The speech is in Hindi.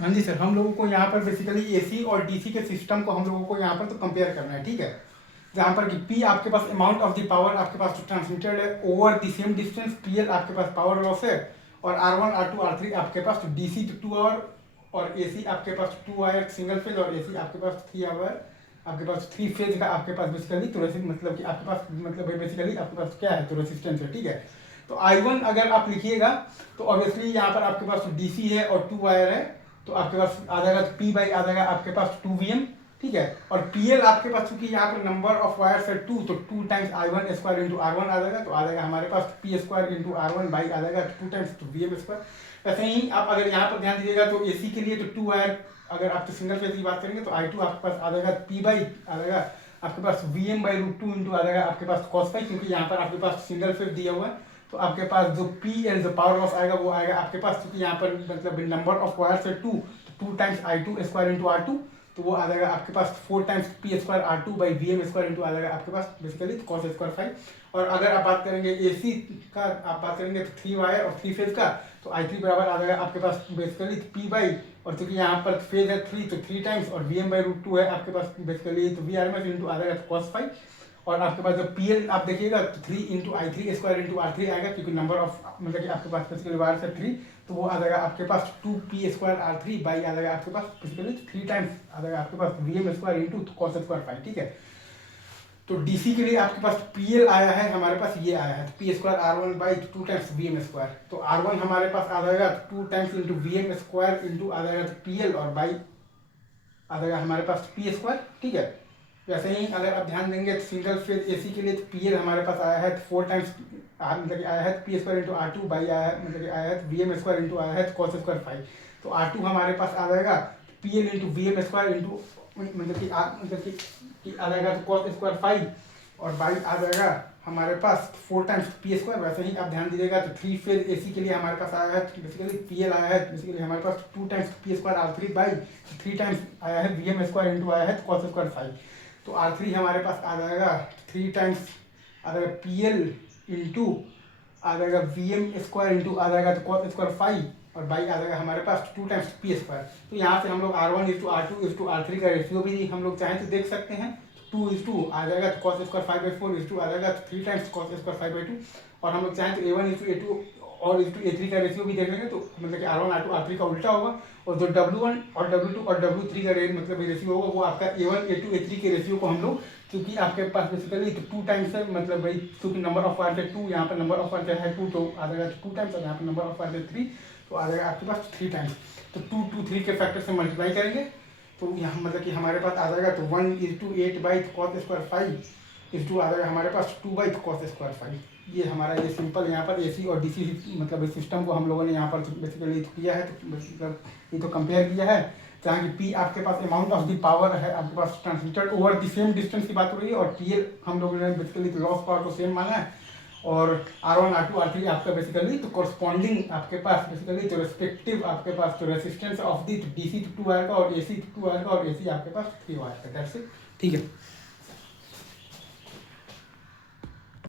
हाँ जी सर, हम लोगों को यहाँ पर बेसिकली एसी और डीसी के सिस्टम को हम लोगों को यहाँ पर तो कंपेयर करना है, ठीक है। जहाँ पर कि पी आपके पास अमाउंट ऑफ द पावर आपके पास जो ट्रांसमिटेड है over the same distance, PL आपके पास पावर लॉस है, और R1 R2 R3 आपके पास डीसी तो 2 आवर और एसी आपके पास 2 वायर सिंगल फेज, और एसी आपके पास 3 आवर आपके पास 3 फेज का आपके पास बेसिकली तो मतलब कि आपके पास मतलब बेसिकली आपके पास क्या है तो रेसिस्टेंस है, ठीक है। तो I1 अगर आप लिखिएगा तो ऑब्वियसली यहाँ पर आपके पास डीसी है और 2 वायर है, तो आपके पास आ जाएगा पी बाई आ जाएगा आपके पास 2 VM, ठीक है। और पीएल आपके पास चूंकि यहाँ पर नंबर ऑफ वायर्स है 2, तो 2 times I1 square into R1 आ जाएगा, तो आ जाएगा हमारे पास P square into R1 by आ जाएगा 2 टाइम्स VM स्क्वायर। वैसे ही आप अगर यहाँ पर ध्यान दीजिएगा तो एसी के लिए तो 2 वायर, अगर आप तो सिंगल फेज की बात करेंगे तो I2 आपके पास आ जाएगा पी बाई आ जाएगा आपके पास VM बाई रूट 2 इंटू आ जाएगा आपके पास कॉस फाई, क्योंकि यहाँ पर आपके पास सिंगल फेज दिया हुआ है, तो आपके पास जो पी एल जो पावर लॉस आएगा वो आएगा आपके पास, क्योंकि यहाँ पर मतलब नंबर ऑफ वायर्स है 2, तो 2 times I2 square into R2, तो वो आ जाएगा आपके पास 4 times P square R2 by VM square into आ जाएगा आपके पास बेसिकली कॉस स्क्वायर फाइव। और अगर आप बात करेंगे एसी का, आप बात करेंगे तो 3 वायर और 3 फेज का, तो I3 बराबर आ जाएगा आपके पास बेसिकली पी बाई, और चूंकि यहाँ पर फेज है 3 तो 3 टाइम्स, और VM बाई रूट 2 है आपके पास बेसिकली तो VRMS इंटू आ जाएगा कॉस फाइव। और आपके पास जब पीएल आप देखिएगा तो 3 into I3 square into R3 आएगा, क्योंकि नंबर ऑफ मतलब कि आपके पास बेसिकली वायर है 3, तो वो आ जाएगा आपके पास 2p स्क्वायर R3 बाई आ जाएगा आपके पास बेसिकली 3 टाइम्स आ जाएगा आपके पास VM square into cos square five, ठीक है। तो डीसी के लिए आपके पास पीएल आया है, हमारे पास ये आया है, तो P square R1 by 2 times VM square, तो R1 हमारे पास आ जाएगा 2 times into VM square into आ जाएगा पीएल, और बाई आ जाएगा हमारे पास पी स्क्वायर, ठीक है। वैसे ही अगर आप ध्यान देंगे तो सिंगल फेज एसी के लिए तो पीएल हमारे पास आया है 4 टाइम्स मतलब आया है P square into R2 by आया है मतलब आया है VM स्क्वायर इंटू आया है कॉस स्क्वायर फाइव, तो R2 हमारे पास आ जाएगा PL into VM square into मतलब कि आ जाएगा तो कॉस स्क्वायर फाइव, और बाई आ जाएगा हमारे पास 4 टाइम्स पी स्क्वायर। वैसे ही आप ध्यान दीजिएगा तो 3 फेज एसी के लिए हमारे पास आया है बेसिकली पीएल आया है बेसिकली हमारे पास 2 times P square R3 by 3 times आया है VM स्क्वायर इंटू आया है कॉस स्क्वायर फाइव, तो R3 हमारे पास आ जाएगा 3 टाइम्स आ जाएगा पीएल इंटू आ जाएगा VM स्क्वायर इंटू आ जाएगा तो कॉस स्क्वायर फाइव, और बाई आ जाएगा हमारे पास 2 टाइम्स पी स्क्वायर। तो यहाँ से हम लोग R1:R2:R3 का रेशियो भी हम लोग चाहें तो देख सकते हैं, 2:2 आ जाएगा तो कॉस स्क्वायर 5/4 आ जाएगा तो 3 टाइम्स कॉस स्क्वायर 5/2, और हम लोग चाहें तो A1:A2 और A3 का रेशियो भी देख लेंगे, तो मतलब कि R1:R2:R3 का उल्टा होगा, और जो W1 और W2 और W3 का मतलब रेशियो होगा वो आपका A1:A2:A3 के रेशियो को हम लोग, क्योंकि आपके पास बेसिकली तो 2 टाइम्स है मतलब भाई, क्योंकि नंबर ऑफ वायर है 2, यहाँ पर नंबर ऑफ वायर है 2, तो आ जाएगा 2 टाइम्स, और यहाँ पर नंबर ऑफ वायर है 3, तो आ जाएगा आपके पास 3 टाइम्स, तो 2 2 3 के फैक्टर से मल्टीप्लाई करेंगे, तो यहाँ मतलब कि हमारे पास आ जाएगा तो 1:8 बाई कॉस स्क्वायर फाइव आ जाएगा हमारे पास 2 बाई कॉस स्क्वायर फाइव। ये हमारा ये सिंपल यहाँ पर एसी और डीसी मतलब सिस्टम को हम लोगों ने यहाँ पर बेसिकली किया है, तो मतलब ये तो कंपेयर किया है, जहाँ की पी आपके पास अमाउंट ऑफ द पावर है आपके पास transmitted over the same distance की बात हो रही है, और टीएल हम लोगों ने बेसिकली लॉस पावर को सेम माना है, और R1 R2 R3 आपका बेसिकली तो कॉरस्पॉन्डिंग आपके पास बेसिकली तो रेस्पेक्टिव आपके पास तो resistance of the DC 2 wire का और एसी 2 वायर का और एसी आपके पास 3 वायर का, दैट्स इट, ठीक है।